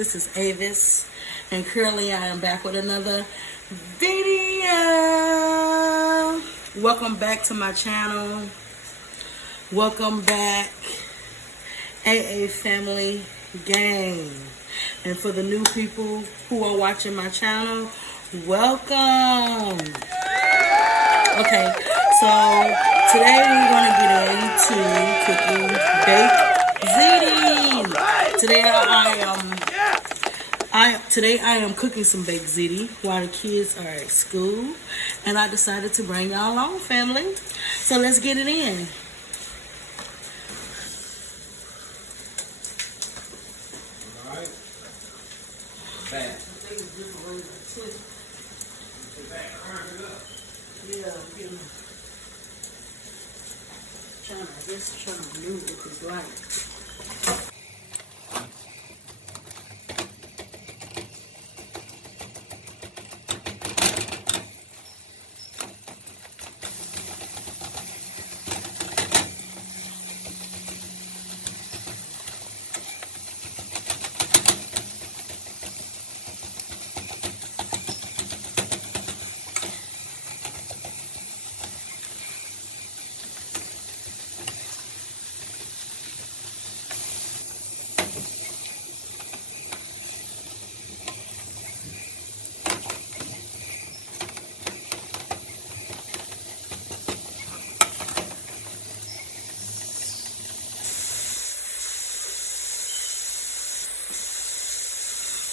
This is Avis, and currently I am back with another video. Welcome back to my channel. Welcome back, AA family gang. And for the new people who are watching my channel, welcome. Okay, so today we're going to get into cooking baked ziti. Today I am cooking some baked ziti while the kids are at school, and I decided to bring y'all along, family. So let's get it in. All right. Back. Yeah, I guess trying to move with his light.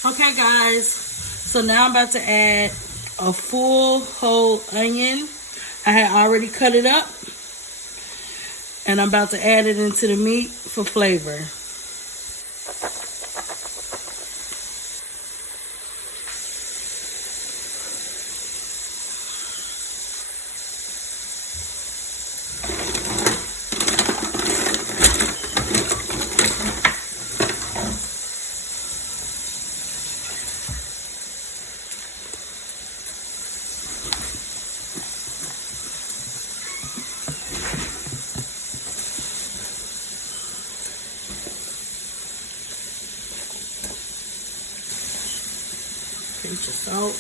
Okay guys, so now I'm about to add a full whole onion. I had already cut it up, and I'm about to add it into the meat for flavor. Pinch of salt.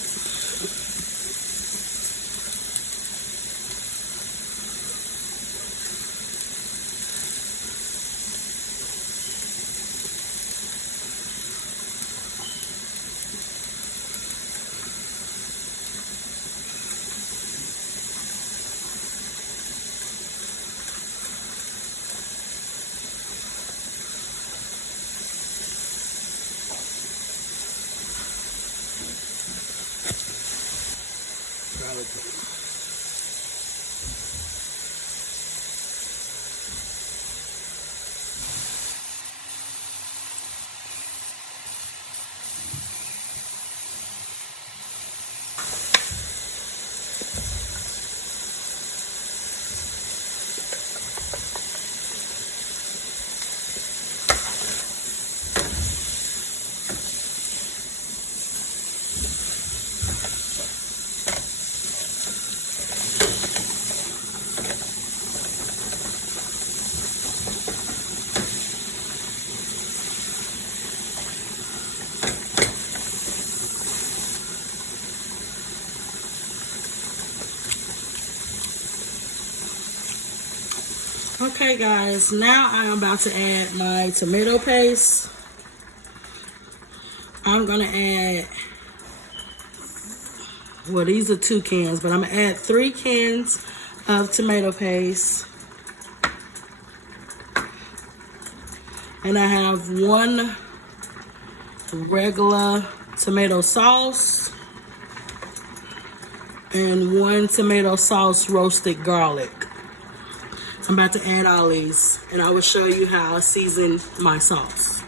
Okay guys, now I'm about to add my tomato paste. I'm gonna add, well, these are 2 cans, but I'm gonna add 3 cans of tomato paste. And I have 1 regular tomato sauce and 1 tomato sauce roasted garlic. I'm about to add all these, and I will show you how I season my sauce.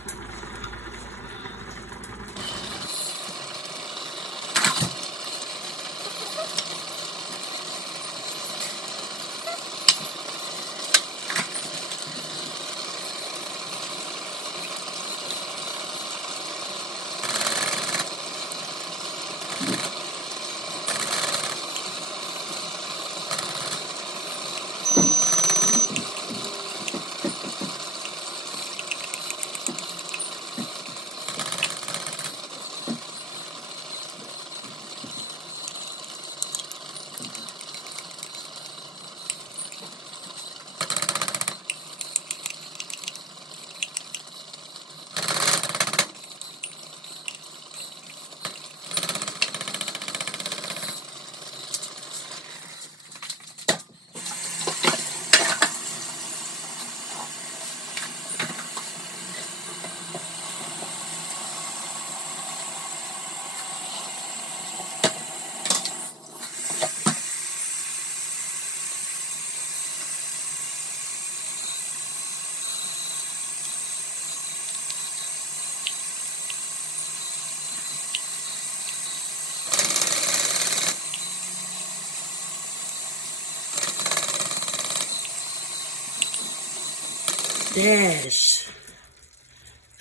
dash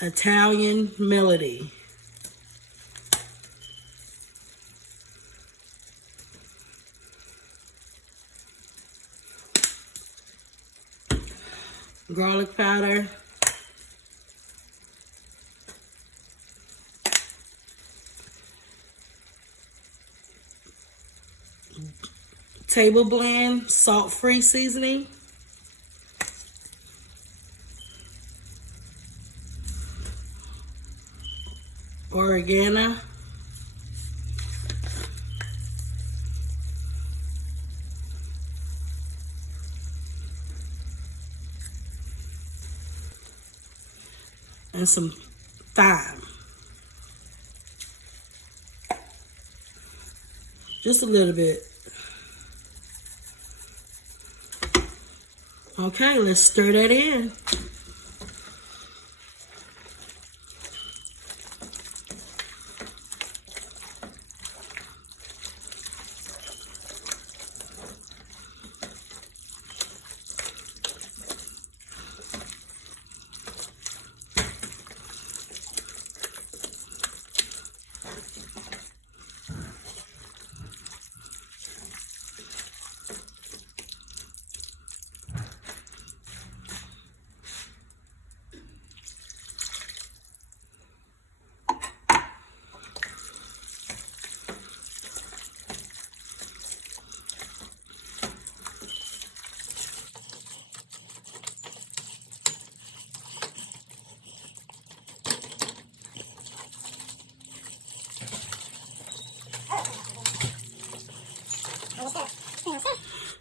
Italian melody. Garlic powder. Table blend, salt-free seasoning. Oregano. And some thyme. Just a little bit. Okay, let's stir that in.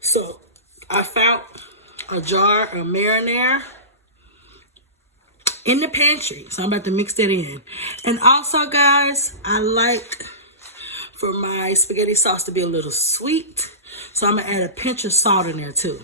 So I found a jar of marinara in the pantry. So I'm about to mix that in. And also, guys, I like for my spaghetti sauce to be a little sweet. So I'm going to add a pinch of salt in there too.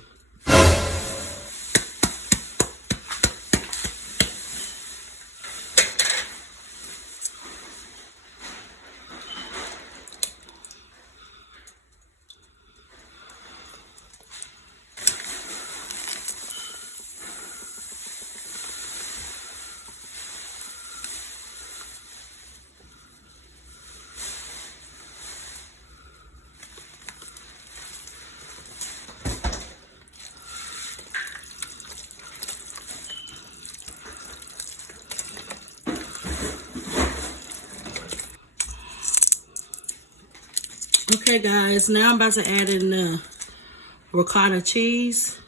Okay, guys, now I'm about to add in the ricotta cheese.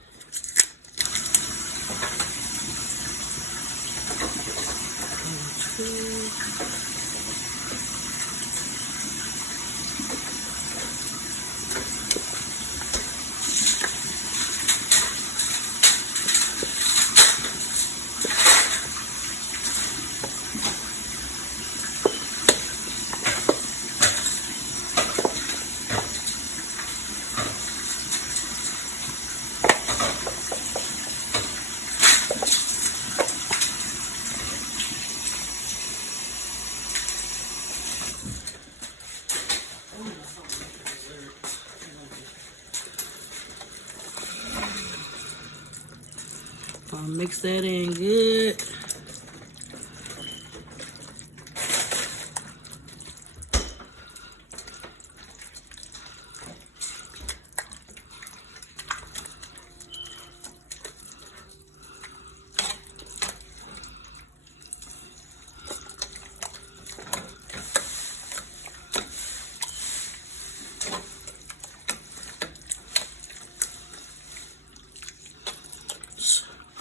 I'll mix that in good.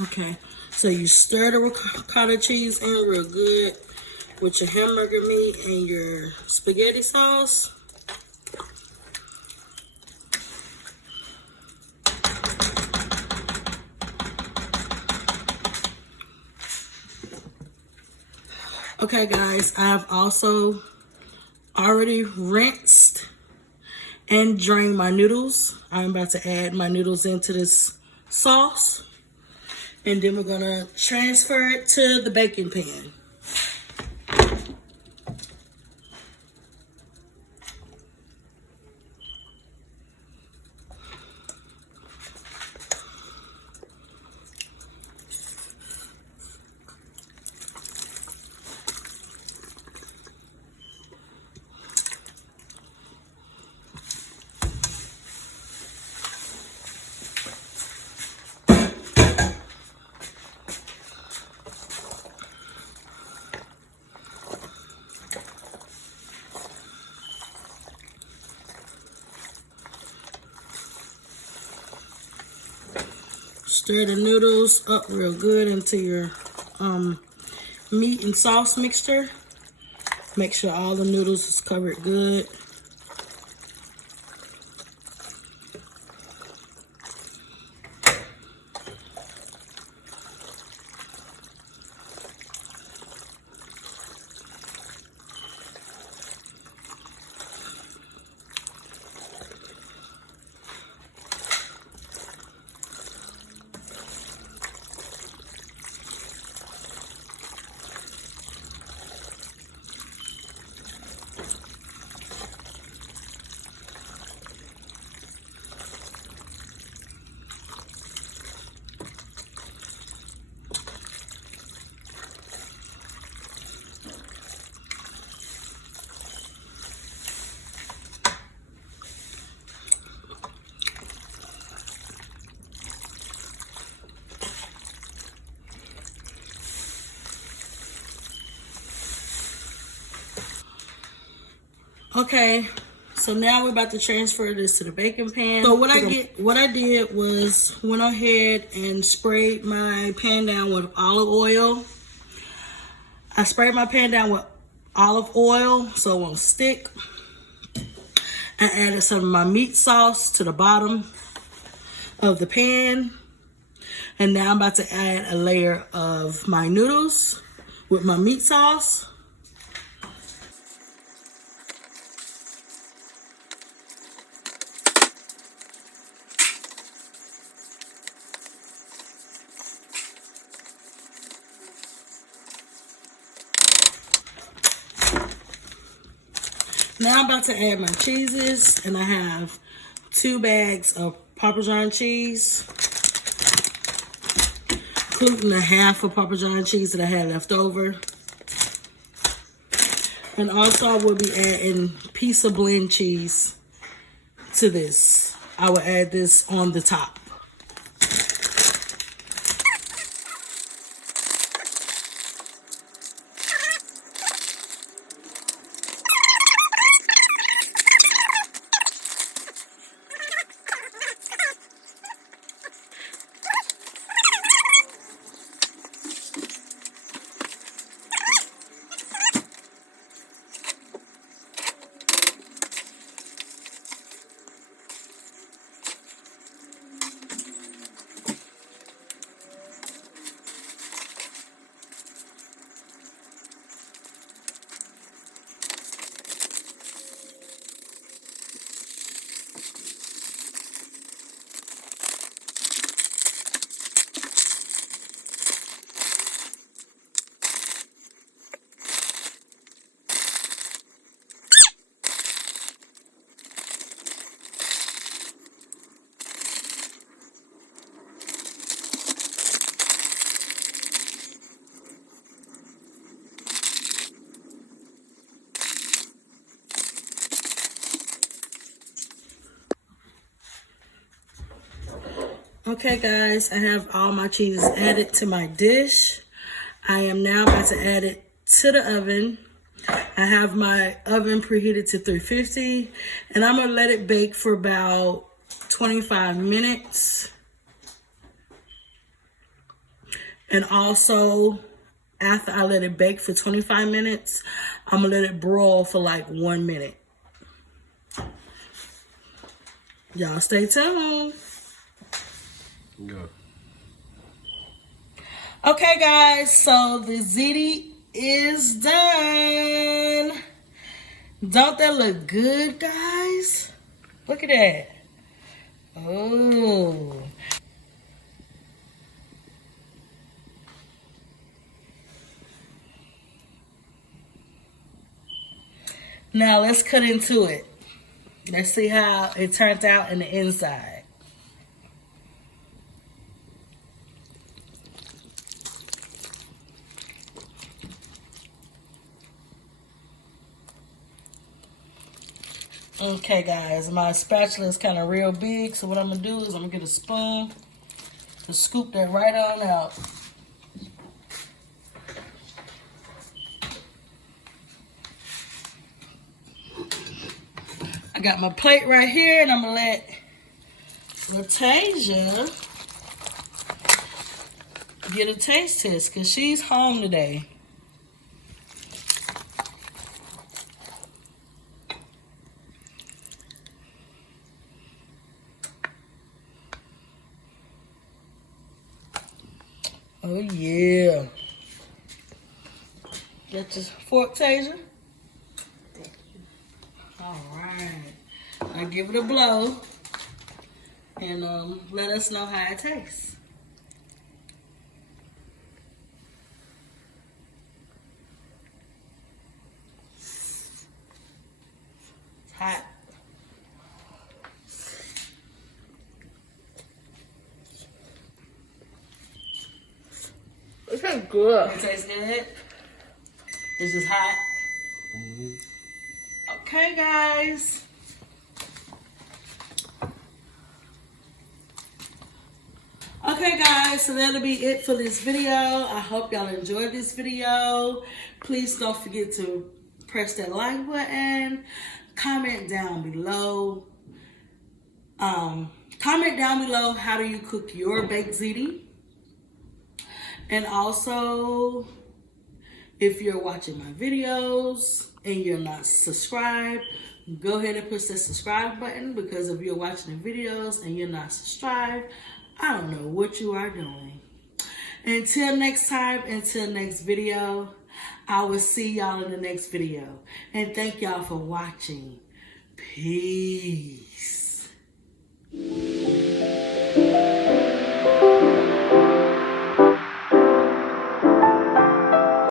Okay, so you stir the ricotta cheese in real good with your hamburger meat and your spaghetti sauce. Okay, guys, I've also already rinsed and drained my noodles. I'm about to add my noodles into this sauce. And then we're gonna transfer it to the baking pan. Stir the noodles up real good into your meat and sauce mixture. Make sure all the noodles is covered good. Okay, so now we're about to transfer this to the baking pan. So what I did was went ahead and sprayed my pan down with olive oil. I sprayed my pan down with olive oil so it won't stick. I added some of my meat sauce to the bottom of the pan. And now I'm about to add a layer of my noodles with my meat sauce. Now I'm about to add my cheeses, and I have 2 bags of Parmesan cheese, including a half of Parmesan cheese that I had left over. And also I will be adding piece of blend cheese to this. I will add this on the top. Okay guys, I have all my cheese added to my dish. I am now about to add it to the oven. I have my oven preheated to 350, and I'm gonna let it bake for about 25 minutes. And also, after I let it bake for 25 minutes, I'm gonna let it broil for like 1 minute. Y'all stay tuned. Go. Okay guys, so the ziti is done. Don't that look good, guys? Look at that. Oh. Now let's cut into it. Let's see how it turned out in the inside. Okay guys, my spatula is kind of real big, so what I'm gonna do is I'm gonna get a spoon to scoop that right on out. I got my plate right here, and I'm gonna let Latasia get a taste test because she's home today. Oh yeah. Got your fork, Tasia? All right. Now give it a blow and let us know how it tastes. It's hot. It tastes good. It tastes good. It's just hot. Okay, guys. Okay, guys, so that'll be it for this video. I hope y'all enjoyed this video. Please don't forget to press that like button. Comment down below. Comment down below, how do you cook your baked ziti? And also, if you're watching my videos and you're not subscribed, go ahead and push that subscribe button, because if you're watching the videos and you're not subscribed, I don't know what you are doing. Until next time, until next video, I will see y'all in the next video. And thank y'all for watching. Peace.